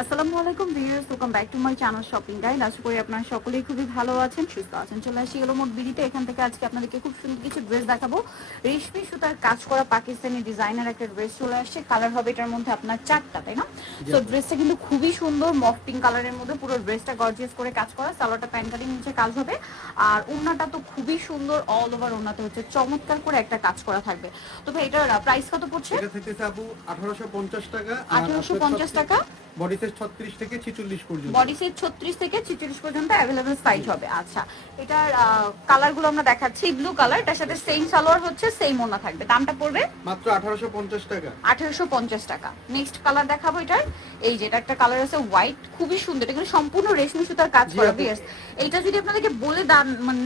আসসালামু আলাইকুম viewers, welcome back to my channel shopping guide. আশা করি আপনারা সকলেই খুবই ভালো আছেন, সুস্থ আছেন। চলে আসি গেল মোট বিডিতে। এখান থেকে আজকে আপনাদেরকে খুব সুন্দর কিছু ড্রেস দেখাবো। রেশমি সুতার কাজ করা পাকিস্তানি ডিজাইনার একটা ড্রেস চলে আসছে। কালার হবে এটার মধ্যে আপনার চারটা, তাই না? তো ড্রেসটা কিন্তু খুবই সুন্দর, মফ পিঙ্ক কালারের মধ্যে পুরো ড্রেসটা গর্জিয়াস করে কাজ করা। সালোয়ারটা প্যান্ট কাটিং নিচে কাজ হবে, আর ওড়নাটা তো খুবই সুন্দর, অল ওভার ওড়নাতে হচ্ছে চমৎকার করে একটা কাজ করা থাকবে। তো ভাই এটার প্রাইস কত পড়ছে? এটা থেকে আপু 1850 টাকা। 1850 টাকা। বডি সাইজ 36 থেকে 46 পর্যন্ত। বডি সাইজ 36 থেকে 46 পর্যন্ত अवेलेबल সাইজ হবে। আচ্ছা, এটার কালারগুলো আমরা দেখাচ্ছি। ব্লু কালার, এটার সাথে সেম সালোয়ার হচ্ছে, সেম ওড়না থাকবে। দামটা পড়বে মাত্র 1850 টাকা। 1850 টাকা। নেক্সট কালার দেখাবো এটার। এই যে এটা একটা কালার আছে হোয়াইট, খুবই সুন্দর। এটা কিন্তু সম্পূর্ণ রেশমি সুতার কাজ করা। ভিউয়ার্স, এইটা যদি আপনাদেরকে বলে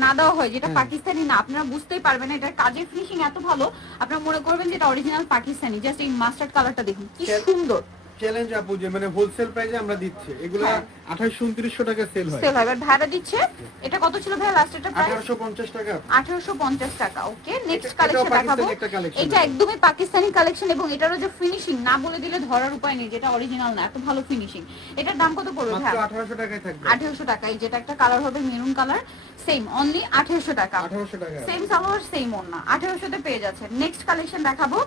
না দেওয়া হয় যেটা পাকিস্তানি না, আপনারা বুঝতেই পারবেন না। এটার কাজের ফিনিশিং এত ভালো, আপনারা মনে করবেন যে এটা অরিজিনাল পাকিস্তানি। জাস্ট এই মাস্টার্ড কালারটা দেখুন কি সুন্দর। চ্যালেঞ্জ আপু, যে মানে হোলসেল প্রাইসে আমরা দিচ্ছি এগুলো 2800-2900 টাকা সেল হয়। সেল হয়, বাট ভাড়া দিচ্ছে। এটা কত ছিল ভাই লাস্ট? এটা প্রাইস 1850 টাকা। 1850 টাকা। ওকে, নেক্সট কালেকশন দেখাবো। কালেকশন এটা একদমই পাকিস্তানি কালেকশন, এবং এটারও যে ফিনিশিং না বলে দিলে ধরার উপায় নেই যেটা অরিজিনাল না, এত ভালো ফিনিশিং। এটার দাম কত পড়বে ভাই? মাত্র 1800 টাকায় থাকবে। 1800 টাকা। এই যেটা একটা কালার হবে মেরুন কালার, সেম অনলি 1800 টাকা। 1800 টাকা। সেম সালোয়ার সেম ওড়না, 1800 তে পেয়ে যাচ্ছে। নেক্সট কালেকশন দেখাবো।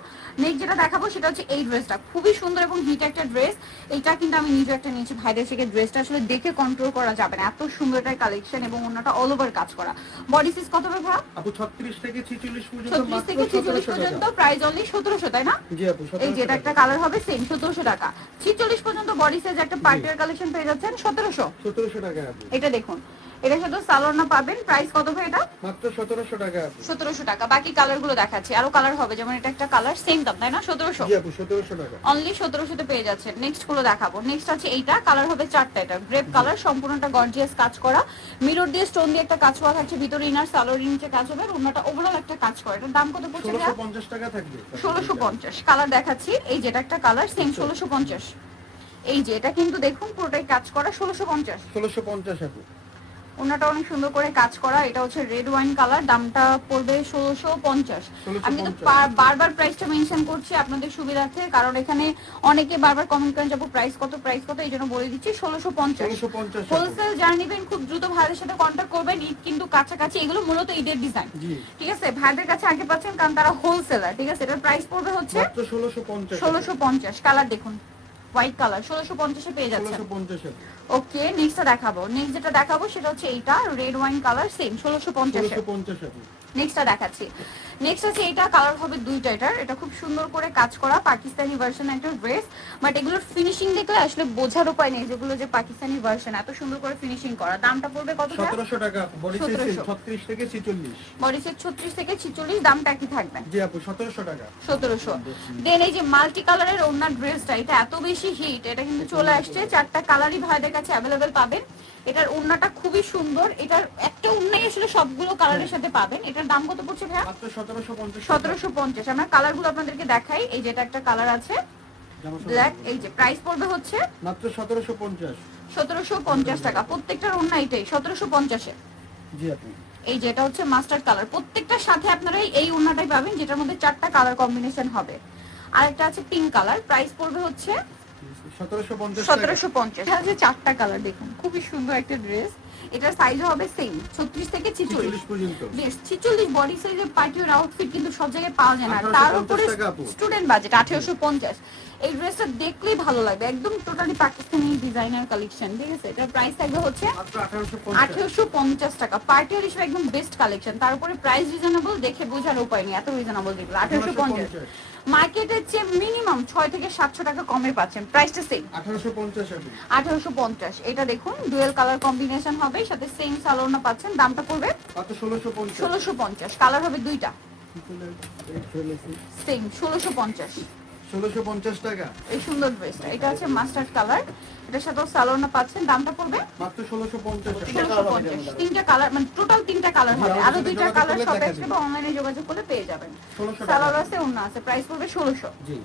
নেক্সট যেটা দেখাবো সেটা হচ্ছে এই ড্রেসটা, খুবই সুন্দর এবং হিট একটা ড্রেস। এটা কিন্তু আমি নিজে একটা নিয়েছি ভাইদের থেকে। ড্রেসটা আসলে দেখে কন্ট্রোল করা যাবে না, এত সুন্দর একটা কালেকশন, এবং ওড়নাটা অল ওভার কাজ করা। বডি সাইজ কত হবে ভাই? আপু 36 থেকে 46 পর্যন্ত। 36 থেকে 46 পর্যন্ত, প্রাইস অনলি 1700, তাই না? জি আপু, এই যেটা একটা কালার হবে সেম 1700 টাকা। 46 পর্যন্ত বডি সাইজ একটা পার্টিয়ার কালেকশন পেয়ে যাচ্ছেন 1700। 1700 টাকা আপু। এটা দেখুন, এটা শুধু সালোয়ার না পাবেন। প্রাইস কত ভাই এটা? মাত্র 1700 টাকা আপু। 1700 টাকা। বাকি কালার গুলো দেখাচ্ছি, আরো কালার হবে, যেমন এটা একটা কালার, সেম দাম, তাই না? 1700। জি আপু, 1700 টাকা। অনলি 1700 তে পেয়ে যাচ্ছেন। নেক্সট গুলো দেখাবো। নেক্সট আছে এইটা, কালার হবে চারটা। এটা গ্রেপ কালার, সম্পূর্ণটা গর্জিয়াস কাজ করা, মিরর দিয়ে স্টোন দিয়ে একটা কাজ করা থাকছে। ভিতরে ইনার সালোয়ার নিচে কাজ হবে, ওড়নাটা ওভারঅল একটা কাজ করা। এটার দাম কত পড়ছে? 1650 টাকা থাকবে। 1650। কালার দেখাচ্ছি, এই যেটা একটা কালার সেম 1650। এই যে এটা কিন্তু দেখুন পুরোটাই কাজ করা, 1650। 1650 আপু। ওনাটা অনেক সুন্দর করে কাজ করা। এটা হচ্ছে রেড ওয়াইন কালার, দামটা পড়বে 1650। আমি কিন্তু বারবার প্রাইসটা মেনশন করছি আপনাদের সুবিধার্থে, কারণ এখানে অনেকে বারবার কমেন্ট করেন যাবো প্রাইস কত প্রাইস কত, এই জন্য বলে দিচ্ছি 1650। হোলসেল যারা নেবেন খুব দ্রুত ভাইদের সাথে কন্ট্যাক্ট করবেন। ঈদ কিন্তু কাছাকাছি, এগুলো মূলত ঈদের ডিজাইন, ঠিক আছে? ভাইদের কাছে আগে পাচ্ছেন কারণ তারা হোলসেলার, ঠিক আছে? এটার প্রাইস পড়বে হচ্ছে 1650। কালার দেখুন হোয়াইট কালার, 1650 এ পেয়ে যাচ্ছেন। ওকে, নেক্সটটা দেখাবো। নেক্সট যেটা দেখাবো সেটা হচ্ছে এইটা, রেড ওয়াইন কালার, সেম 1650। নেক্সটটা দেখাচ্ছি। নেক্সট আছে এটা, কালার হবে দুইটা। এটা খুব সুন্দর করে কাজ করা পাকিস্তানি ভার্সন একটা ড্রেস, বাট এগুলোর ফিনিশিং দেখলে আসলে বোঝার উপায় নেই যেগুলো যে পাকিস্তানি ভার্সন, এত সুন্দর করে ফিনিশিং করা। দামটা পড়বে কত? 1700 টাকা। বডি সাইজ 36 থেকে 46। বডি সাইজ 36 থেকে 46, দামটা কি থাকবে? জি আপু, 1700 টাকা। 1700। দেন এই যে মাল্টি কালারের ওড়না ড্রেসটা, এটা এত বেশি হিট, এটা কিন্তু চলে আসছে। চারটা কালারই ভাইদের কাছে अवेलेबल পাবেন। এটার ওড়নাটা খুবই সুন্দর, এটার একটা ওড়নাই আসলে সবগুলো কালারের সাথে পাবেন। এটার দাম কত পড়ছে ভাই? মাত্র 1750। 1750। আমরা কালারগুলো আপনাদেরকে দেখাই। এই যেটা একটা কালার আছে ব্ল্যাক, এই যে প্রাইস পড়বে হচ্ছে মাত্র 1750। 1750 টাকা। প্রত্যেকটার ওড়না এটাই 1750 এ। জি আপু। এই যে এটা হচ্ছে মাস্টার্ড কালার, প্রত্যেকটার সাথে আপনারা এই ওড়নাটাই পাবেন, যেটার মধ্যে চারটা কালার কম্বিনেশন হবে। আর একটা আছে পিঙ্ক কালার, প্রাইস পড়বে হচ্ছে 1750। এটা হচ্ছে চারটা কালার, দেখুন খুবই সুন্দর একটা ড্রেস। এটার সাইজ হবে সেম 36 থেকে 46 পর্যন্ত। বেশ 46 বডি সাইজের পার্টির আউটফিট কিন্তু সব জায়গায় পাওয়া যায় না। তার উপরে স্টুডেন্ট বাজেট 1850। এই ড্রেসটা দেখলেই ভালো লাগবে, একদম টোটালি পাকিস্তানি ডিজাইনার কালেকশন, ঠিক আছে? এটার প্রাইস থাকবে হচ্ছে মাত্র 1850 টাকা। পার্টির হিসেবে একদম বেস্ট কালেকশন, তার উপরে প্রাইস রিজনেবল, দেখে বোঝার উপায় নেই এত রিজনেবল যেগুলো। 1850 মার্কেটের চেয়ে মিনিমাম 6 থেকে 700 টাকা কমে পাচ্ছেন, প্রাইসটা সেম 1850। 1850। এটা দেখুন ডুয়েল কালার কম্বিনেশন হবে, সাথে সেম সালোয়ার পাচ্ছেন। দামটা পড়বে মাত্র 1650। 1650। কালার হবে দুইটা, সেম 1650। 1650 টাকা। এই সুন্দর ড্রেসটা, এটা হচ্ছে মাস্টার্ড কালার, এটার সাথে সালোয়ার পাচ্ছেন। দামটা পড়বে মাত্র 1650। 1650। তিনটা কালার, মানে টোটাল তিনটা কালার হবে, আরো দুইটা কালার সব আসবে বা অনলাইনে যোগাযোগ করলে পেয়ে যাবেন। সালোয়ার আছে, ওড়না আছে, প্রাইস পড়বে 1600। জি,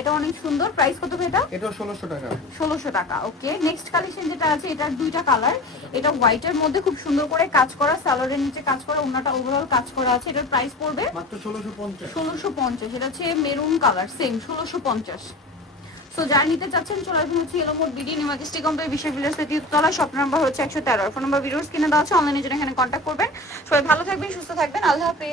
এটা অনেক সুন্দর। প্রাইস কত এটা? এটা 1600 টাকা। 1600 টাকা। ওকে, নেক্সট কালেকশন যেটা আছে, এটার দুইটা কালার। এটা হোয়াইটের মধ্যে খুব সুন্দর করে কাজ করা, সালোয়ারের নিচে কাজ করা, ওড়নাটা ওভারঅল কাজ করা আছে। এটার প্রাইস পড়বে মাত্র 1650। 1650। এটা হচ্ছে মেরুন কালার, সেম 1650। সো যারা নিতে চাচ্ছেন চলে আসবেন হচ্ছে এলো mode BD new Majestic complex বিশ্ব বিল্ডার্স তৃতীয়তলা, শপ নাম্বার হচ্ছে 113। ফোন নাম্বার ভিডিওস কিনে দেওয়া আছে, অনলাইনে জন্য এখানে কন্ট্যাক্ট করবেন। সবাই ভালো থাকবেন, সুস্থ থাকবেন, আল্লাহ হাফেজ।